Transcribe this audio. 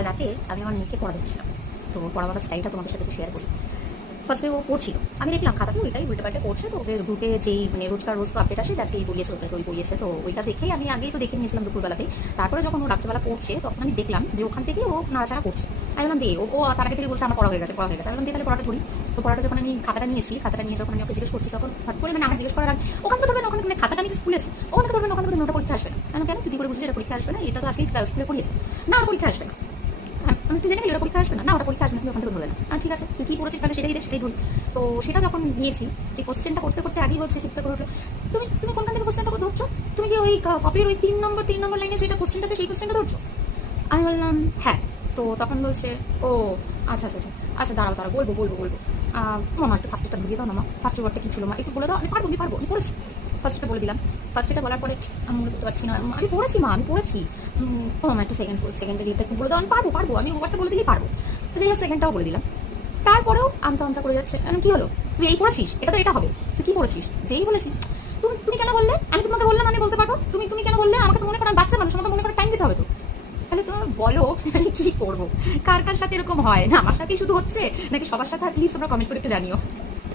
কাল রাতে আমি আমার মেয়েকে পড়া দিচ্ছিলাম, তো পড়াবার স্টাইলটা তোমাদের সাথে একটু শেয়ার করি। ফার্স্টে ও পড়ছিল, আমি দেখলাম খাতাতে ওইটাই উল্টে পাল্টে পড়ছে, তো ওদের গ্রুপে যেই মানে রোজ তো আপডেট আসে যে আজকে এই পড়িয়েছে ওটাকে ওই পড়িয়েছে, তো ওইটা দেখেই আমি আগেই তো দেখে নিয়েছিলাম দুপুরবেলাতেই। তারপরে যখন ও রাত্রেবেলা পড়ছে তখন আমি দেখলাম যে ওখান থেকে ও নাড়াচাড়া করছে। আমি বললাম দিয়ে ও তার আগে থেকে বলছে আমার পড়া হয়ে গেছে। আমি বললাম দিয়ে তাহলে পড়াটা ধরি। তো পড়াটা যখন আমি খাতাটা নিয়ে যখন আমি ওকে জিজ্ঞেস করছি, তখন হঠাৎ করে মানে আমার জিজ্ঞেস করার আগে ওখান থেকে ধরবেন, ওখানে খাতাটা আমি খুলেছি, ওখান থেকে ধরবেন, ওখান থেকে নোটা পরীক্ষা আসবে না। আমি কেন তুই করে বুঝলি এটা পরীক্ষা আসবে না? এটা তো আজকে স্কুলে পড়িয়েছে না, আর পরীক্ষা আসবে না। আমি তুই জেনে গেলি ওটা পরীক্ষা আসবে না, ওটা পরীক্ষা আসবে না, তুই ওখান থেকে ধরবে না। ঠিক আছে, তুই কী করেছিস তাহলে সেটাই ধরি। তো সেটা যখন নিয়েছি, যে কোশ্চেনটা করতে করতে আগেই হচ্ছে চিৎকার করে উঠলো, তুমি তুমি কোনখান থেকে কোশ্চেনটা ধরছো? তুমি কি ওই কপির ওই 3 নম্বর লাইনে যেটা কোশ্চেনটা আছে সেই কোশ্চেনটা ধরছো? আমি বললাম হ্যাঁ। তো তখন বলছে ও আচ্ছা আচ্ছা আচ্ছা আচ্ছা দাঁড়াও বলবো। মামা একটু ফার্স্টটা ঢুকিয়ে দাও না মা, ফার্স্ট ওয়ার্ডটা কী ছিল মা একটু বলে দাও। আমি পারবো আমি পড়েছি। ফার্স্টটা বলে দিলাম। ফার্স্টটা বলার পরে আমি মনে করতে পারছি না, আমি পড়েছি মা, আমি পড়েছি। ও মামা একটু সেকেন্ডের ইয়েটা একটু বলে দাও। আমি পারবো আমি ওয়ার্ডটা বলে দিলেই পারবো। তো যাই হোক সেকেন্ডটাও বলে দিলাম। তারপরেও আমতা করে যাচ্ছে। আমি কী হলো, তুই এই পড়েছিস, এটা হবে, তুই কী পড়েছিস? যেই বলেছি তুমি কেন বললে, আমি তোমাকে বললাম আমি বলতে পারবো, তুমি কেন বললে? আমাকে তো মনে করেন বাচ্চা মানুষ, আমাকে মনে করে টাইম দিতে হবে তো। তাহলে তোমার বলো আমি কী করবো? কার সাথে এরকম হয়? না আমার সাথেই শুধু হচ্ছে নাকি সবার সাথে? প্লিজ তোমরা কমেন্ট করে একটু জানিও।